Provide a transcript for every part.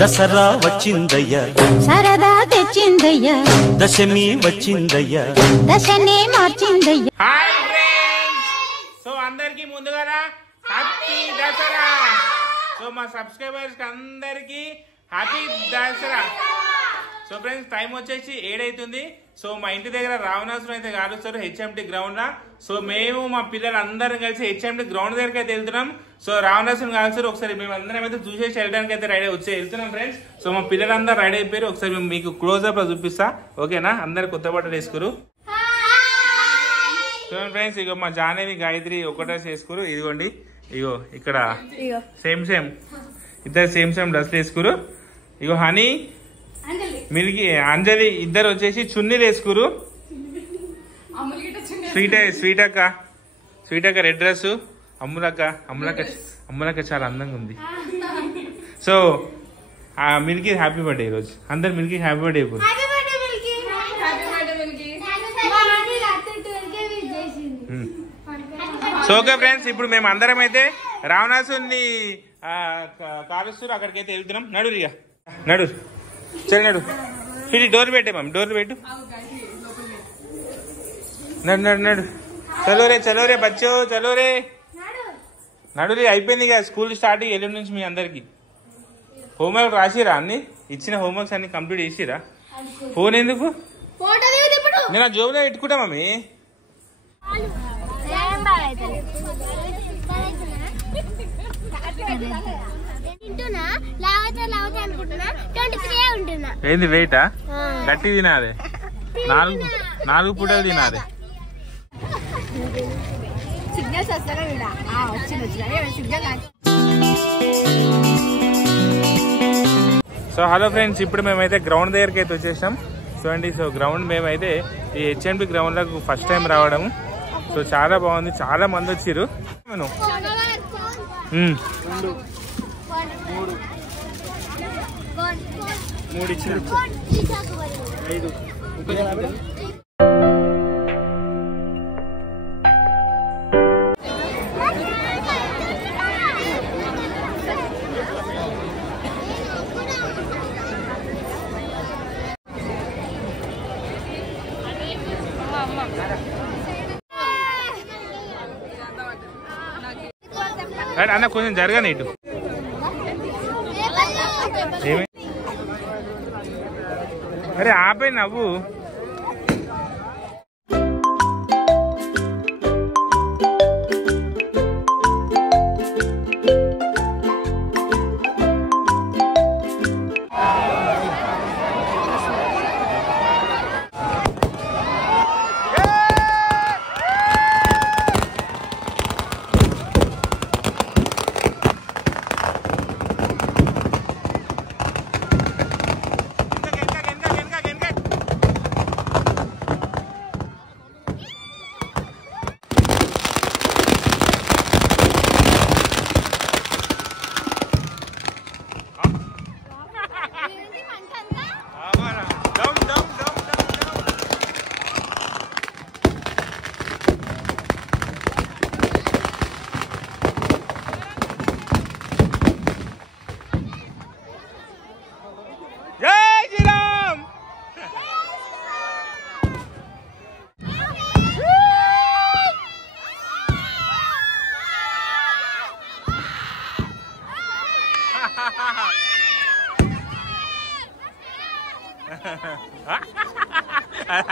దసరా వచ్చిందయ్యా సరదా తెచ్చిందయ్యా దశమి వచ్చిందయ్యా దశనే మార్చిందయ్యా. హాయ్ ఫ్రెండ్స్, సో అందరికి ముందుగా హ్యాపీ దసరా. సో మా సబ్స్క్రైబర్స్ కి అందరికి happy Dasara. So friends, time వచ్చేసి 7 అవుతుంది. సో మా ఇంటి దగ్గర రావణాసురం అయితే కాలుస్తారు హెచ్ఎంటి గ్రౌండ్ లా. సో మేము మా పిల్లలు అందరం కలిసి హెచ్ఎంటి గ్రౌండ్ దగ్గరికి అయితే వెళ్తున్నాం. సో రావణాసురం కాలుస్తారు ఒకసారి మేము అందరం అయితే చూసేసి వెళ్ళడానికి అయితే రెడీ వచ్చి వెళ్తున్నాం ఫ్రెండ్స్. సో మా పిల్లలందరూ రెడీ అయిపోయారు. ఒకసారి మేము మీకు క్లోజ్అప్ లో చూపిస్తా, ఓకేనా? అందరు కొత్త బట్టలు వేసుకోరు. చూడండి ఫ్రెండ్స్, ఇగో మా జాహ్నవి గాయత్రి ఒకటే చేసుకోరు. ఇదిగోండి, ఇగో ఇక్కడ సేమ్ ఇద్దరు సేమ్ డ్రెస్లు వేసుకోరు. ఇగో హనీ మిల్కి అంజలి ఇద్దరు వచ్చేసి చున్నీలు వేసుకురు. స్వీట్ అక్క రెడ్ డ్రెస్. అమ్ములక్క చాలా అందంగా ఉంది. సో మిల్కి హ్యాపీ బర్త్డే ఈరోజు. అందరు మిల్కి హ్యాపీ బర్త్డే ఇప్పుడు. సో ఓకే ఫ్రెండ్స్, ఇప్పుడు మేము అందరం అయితే రావణాసుని కాలుస్తూ అక్కడికైతే వెళ్తున్నాం. నడు ఇక నడు, చల్ నడు. ఫిడి డోర్ పెట్టే మమ్మీ, డోర్ పెట్టు. నడు నడు నడు. చలో రే బచ్చో, చలో రే నడు రే. అయిపోయింది ఇక స్కూల్ స్టార్ట్ ఎల్లుండి నుంచి. మీ అందరికి హోంవర్క్ రాసిరా? అన్ని ఇచ్చిన హోంవర్క్స్ అన్ని కంప్లీట్ చేసిరా? ఫోన్ ఎందుకు? నేను ఆ జోబులో పెట్టుకుంటా మమ్మీ. ఏంది వెయిటా? గట్టి తినాలి, 4 పూటలు తినాలి. సో హలో ఫ్రెండ్స్, ఇప్పుడు మేమైతే గ్రౌండ్ దగ్గరికి అయితే వచ్చేసాం. చూడండి, సో గ్రౌండ్ మేమైతే ఈ హెచ్ఎంపి గ్రౌండ్ లకు ఫస్ట్ టైం రావడం. సో చాలా బాగుంది, చాలా మంది వచ్చిర్రు. అన్న కొంచెం జరగని ఇటు. అరే ఆపే నవ్వు.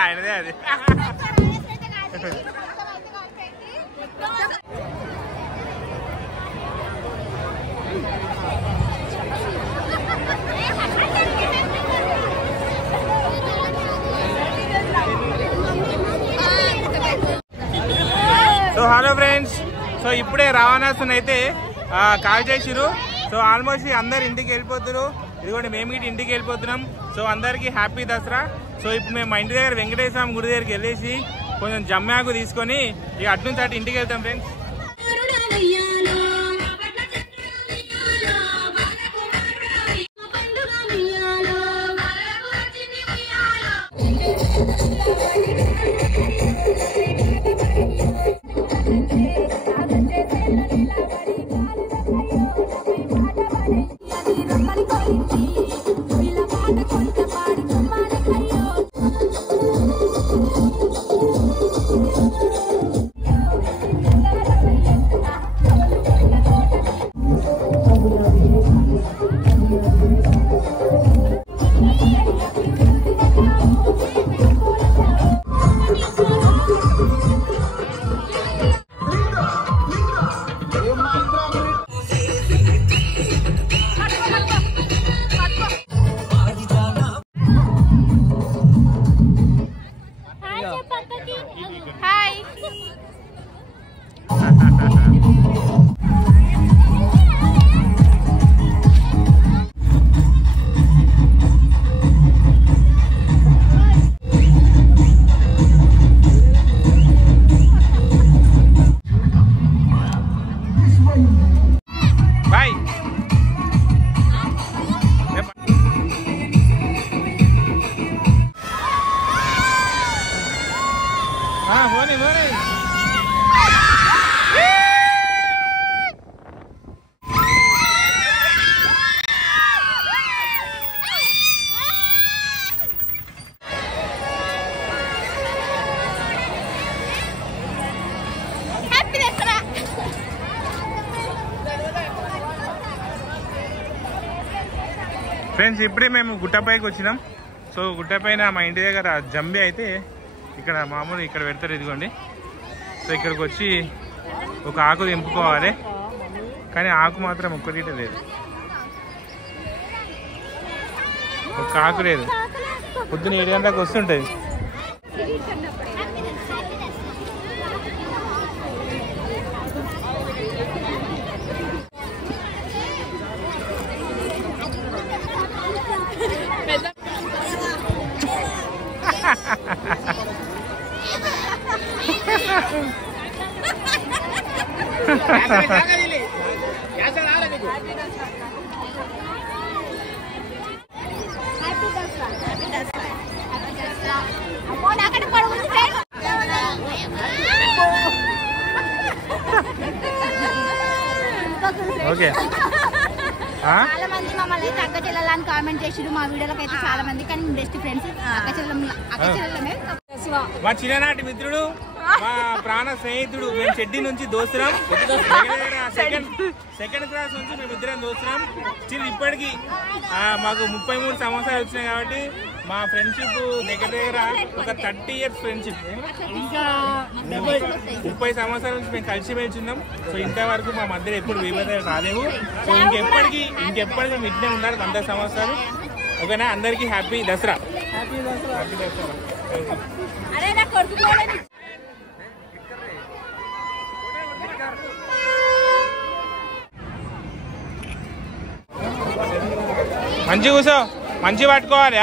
ఆయనదే అది. సో హలో ఫ్రెండ్స్, సో ఇప్పుడే రావణాసుని అయితే కాల్ చేసిరు. సో ఆల్మోస్ట్ అందరు ఇంటికి వెళ్ళిపోతున్నారు. ఇదిగోండి మేము ఇటు ఇంటికి వెళ్ళిపోతున్నాం. సో అందరికి హ్యాపీ దసరా. సో ఇప్పుడు మేము మా ఇంటి దగ్గర వెంకటేశ్వర స్వామి గుడి దగ్గరికి వెళ్ళేసి కొంచెం జమ్మాకు తీసుకొని ఇక అటు నుంచి అటు ఇంటికి వెళ్తాం ఫ్రెండ్స్. Everybody go. ఫ్రెండ్స్ ఇప్పుడే మేము గుట్టపైకి వచ్చినాం. సో గుట్టపైన మా ఇంటి దగ్గర జంబి అయితే ఇక్కడ మామూలు ఇక్కడ పెడతారు, ఇదిగోండి. సో ఇక్కడికి వచ్చి ఒక ఆకు తెంపుకోవాలి, కానీ ఆకు మాత్రం ఒక్కటి లేదు, ఒక ఆకు లేదు. పొద్దున 7 గంటలకు వస్తుంటుంది. ఓకే, చాలా మంది మమ్మల్ని అయితే అక్క చెల్లెలని కామెంట్ చేసిరు మా వీడియోలకు అయితే చాలా మంది, కానీ బెస్ట్ ఫ్రెండ్స్ అక్క చెల్లెలమే. మా చిన్ననాటి మిత్రుడు, మా ప్రాణ స్నేహితుడు. మేము చెడ్డి నుంచి దోస్తున్నాం, సెకండ్ క్లాస్ నుంచి మేము ఇద్దరం దోస్తున్నాం. ఇప్పటికి మాకు 33 సంవత్సరాలు వచ్చినాయి కాబట్టి మా ఫ్రెండ్షిప్ దగ్గర దగ్గర ఒక 30 ఇయర్స్ ఫ్రెండ్షిప్. ఇంకా 30 సంవత్సరాల నుంచి మేము కలిసి వెళ్తున్నాం. సో ఇంతవరకు మా మధ్యలో ఎప్పుడు విభేదాలు రాలేవు. సో ఇంకెప్పటికీ మేము ఇట్లే ఉండాలి 100 సంవత్సరాలు. ఓకేనా? అందరికీ హ్యాపీ దసరా. హ్యాపీ దసరా. మంచి కూర్చో, మంచి పట్టుకోవాలి.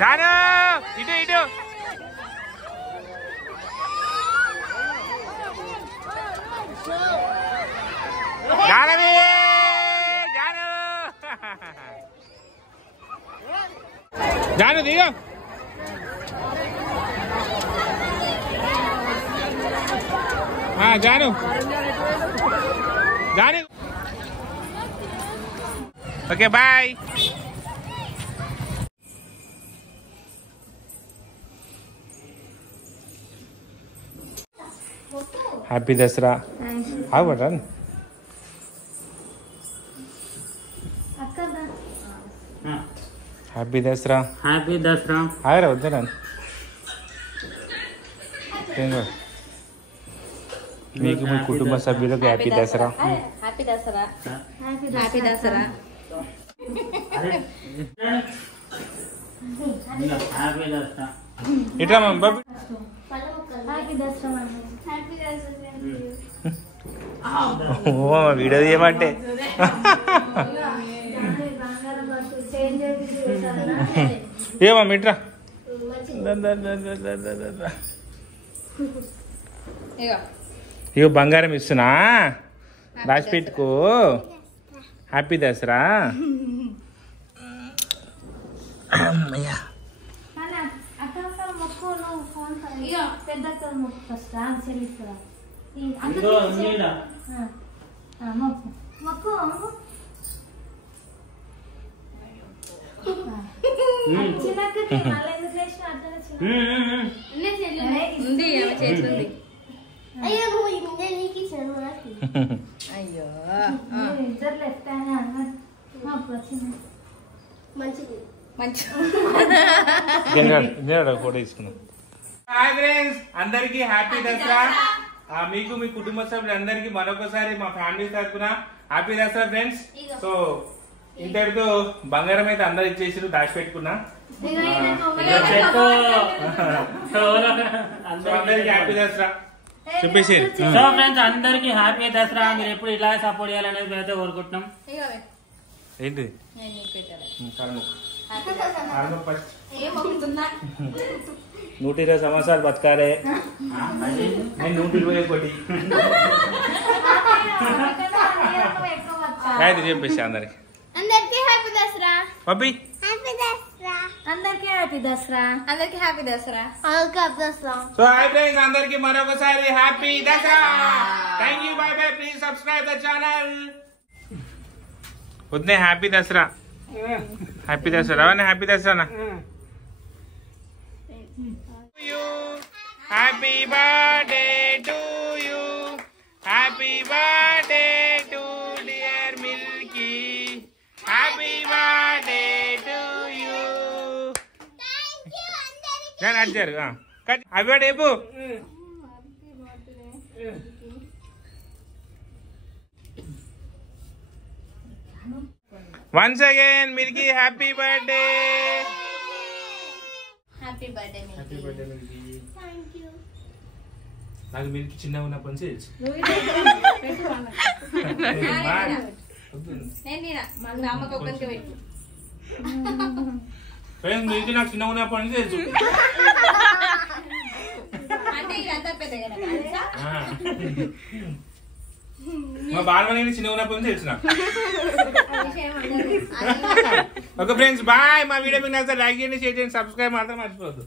జాను ఇటు ఇటు. జానవి జాను జాను దిగ. Janu Janu. Okay bye. Happy Dasara. ఆగబడ్రా. హ్యాపీ దసరా. హ్యాపీ దసరా. ఆగరా వద్దరా. మీకు మీ కుటుంబ సభ్యులకు happy Dasara. Happy Dasara. Happy Dasara. Happy Dasara. ఇట్లా బాబు. వీడియో తీయమంటే ఏమమ్మా ఇట్రా. ఇగో బంగారం ఇస్తున్నా, దాచి పెట్టుకో. హ్యాపీ దసరా. ఉంది చేస్తుంది. అయ్యో నీకు ఇచ్చాను అయ్యో మంచిది మంచి ఫోటో తీసుకున్నాం. హాయ్ ఫ్రెండ్స్, అందరికి హ్యాపీ దసరా. మీకు మీ కుటుంబ సభ్యులందరికీ మరొకసారి మా ఫ్యామిలీ తరఫున హ్యాపీ దసరా ఫ్రెండ్స్. సో ఇంతటితో బంగారం అయితే అందరు ఇచ్చేసారు, దాచిపెట్టుకున్నా. అందరికి హ్యాపీ దసరా చెప్పేసి. సో ఫ్రెండ్స్ అందరికి హ్యాపీ దసరా. మీరు ఎప్పుడు ఇలా సపోర్ట్ చేయాలనేది మేమైతే కోరుకుంటున్నాం. ఏంటి ఫస్ట్ 120 సంవత్సరాలు బతకాలే. నేను 121 చెప్పేసి అందరికి అందరికి హ్యాపీ దసరా. పప్పి హ్యాపీ దసరా అందరికి హ్యాపీ దసరా. అందరికి happy Dasara. Happy Dasara. So hi friends, అందరికి మరొకసారి happy Dasara. Thank you, bye bye. Please subscribe the channel. వద్దే హ్యాపీ దసరా. హ్యాపీ దసరా అవన్నీ happy Dasara. Happy birthday to you. Happy birthday to dear Milky. Happy birthday to you. నేను అడిగారు happy birthday చెప్పు. Once again Milky happy birthday. Happy birthday Milky. నాకు Milky చిన్నగా ఉన్నప్పటి నుంచి తెలుసు. ఫ్రెండ్స్, మిల్కీ నాకు చిన్నగా ఉన్నప్పటి నుంచి తెలుసు. మా బాలమణి చిన్నగా ఉన్నప్పటి నుంచి తెలుసు నాకు. Okay friends, bye. మా వీడియో మీకు నచ్చితే లైక్ చేయండి, షేర్ చేయండి, సబ్స్క్రైబ్ మాత్రం మర్చిపోవద్దు.